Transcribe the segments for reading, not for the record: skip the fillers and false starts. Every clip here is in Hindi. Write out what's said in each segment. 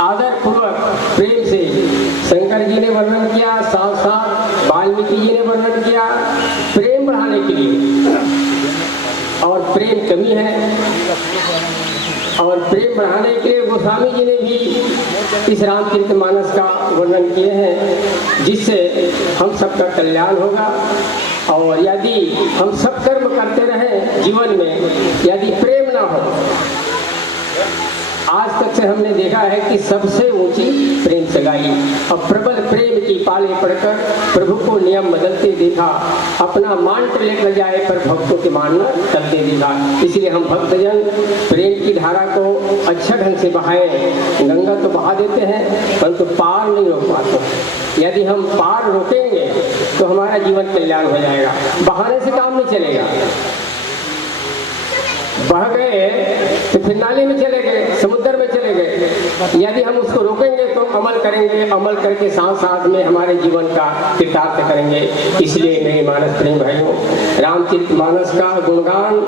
आदर पूर्वक प्रेम से शंकर जी ने वर्णन किया, साथ साथ वाल्मीकि जी ने वर्णन किया प्रेम बढ़ाने के लिए। और प्रेम कमी है, और प्रेम बढ़ाने के लिए गोस्वामी जी ने भी इस रामचरितमानस का वर्णन किए हैं, जिससे हम सबका कल्याण होगा। और यदि हम सब कर्म करते रहें जीवन में, यदि प्रेम ना हो, आज तक से हमने देखा है कि सबसे ऊंची प्रेम सगाई, और प्रबल प्रेम की पाले पड़कर प्रभु को नियम बदलते देखा, अपना मान लेकर जाए पर भक्तों के मान चलते देखा। इसलिए हम भक्तजन प्रेम की धारा को अच्छा ढंग से बहाएं। गंगा तो बहा देते हैं परंतु पार नहीं रोक पाते। यदि हम पार रोकेंगे तो हमारा जीवन कल्याण हो जाएगा। बहाने से काम नहीं चलेगा। बह गए तो फिर नाली में चले गए, समुद्र में चले गए। यदि हम उसको रोकेंगे तो अमल करेंगे, अमल करके साथ साथ में हमारे जीवन का कृतार्थ करेंगे। इसलिए मेरे मानस प्रेम भाइयों, रामचरितमानस का गुणगान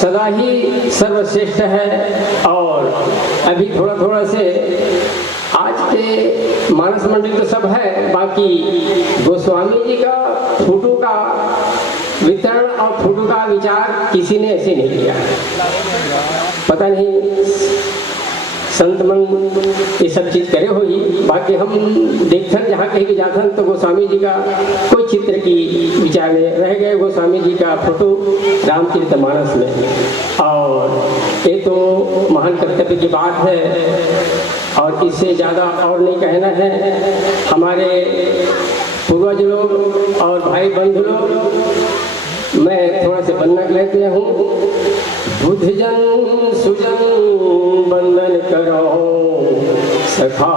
सदा ही सर्वश्रेष्ठ है। और अभी थोड़ा थोड़ा से आज के मानस मंडल तो सब है, बाकी गोस्वामी जी का फोटो का वितरण और फोटो का विचार किसी ने ऐसे नहीं किया। पता नहीं संत मन ये सब चीज करे होगी। बाकी हम देखथन जहाँ कहीं भी जाथन तो गोस्वामी जी का कोई चित्र की विचार में रह गए। गोस्वामी जी का फोटो रामचरितमानस में, और ये तो महान कर्तव्य की बात है। और इससे ज़्यादा और नहीं कहना है। हमारे पूर्वज लोग और भाई बंधु लोग, मैं थोड़ा से बंधन लेते हूँ। बुद्ध जन सुजन बंधन करो, सखा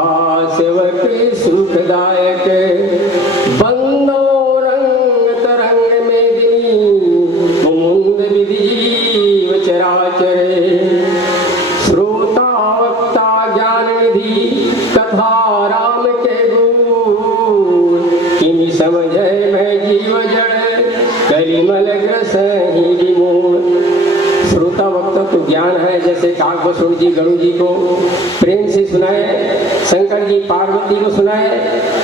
सेवक सुखदायक, बंदो रंग तरंग में दी, मुमुंद विधि जीव चराचरे, श्रोता वक्ता ज्ञान निधि, कथा राम के गुण, किमि समझे मैं जीव जड़, कलिमल ग्रसहि मूल। श्रोता वक्ता तो ज्ञान है, जैसे काकभूषण जी गरुड़ जी को प्रेम से सुनाए, शंकर जी पार्वती को सुनाए,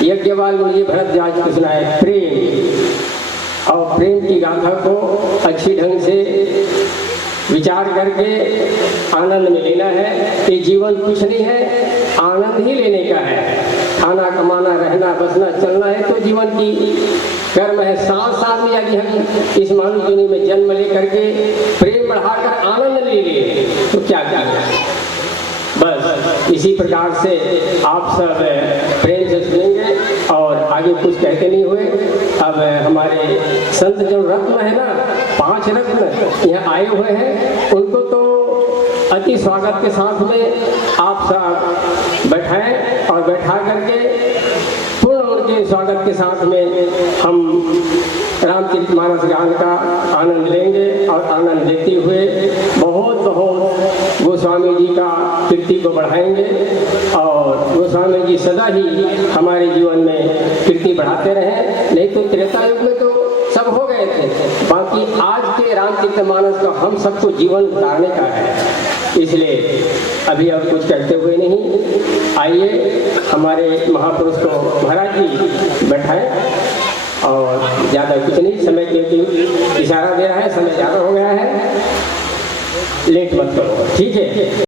यज्ञवाल मुझे भरद्वाज को सुनाए प्रेम। और प्रेम की गाथा को अच्छी ढंग से विचार करके आनंद में लेना है। ये जीवन कुछ नहीं है, आनंद ही लेने का है। खाना कमाना, रहना बसना चलना है तो जीवन की कर्म है। साथ साथ में यदि हम इस मानव दुनिया में जन्म ले करके प्रेम बढ़ाकर आनंद ले लिए तो क्या क्या है। बस इसी प्रकार से आप सब प्रेम से सुनेंगे और आगे कुछ कहते नहीं हुए। अब हमारे संत जो रत्न है ना, 5 रत्न यहाँ आए हुए हैं, उनको तो अति स्वागत के साथ में आप सब बैठाएं और बैठा करके पूर्ण उनके स्वागत के साथ में हम रामचरितमानस गान का आनंद लेंगे। और आनंद लेते हुए बहुत बहुत गोस्वामी जी का कीर्ति को बढ़ाएंगे। और गोस्वामी जी सदा ही हमारे जीवन में कीर्ति बढ़ाते रहें। नहीं तो त्रेता युग में तो सब हो गए थे, बाकी आज के रामचरितमानस का हम सबको जीवन उतारने का है। इसलिए अभी अब कुछ कहते हुए नहीं, आइए हमारे महापुरुष को महाराज जी बैठाएं। और ज़्यादा कुछ नहीं, समय के इशारा दे रहा है, समय ज़्यादा हो गया है, लेट मत करो, ठीक है।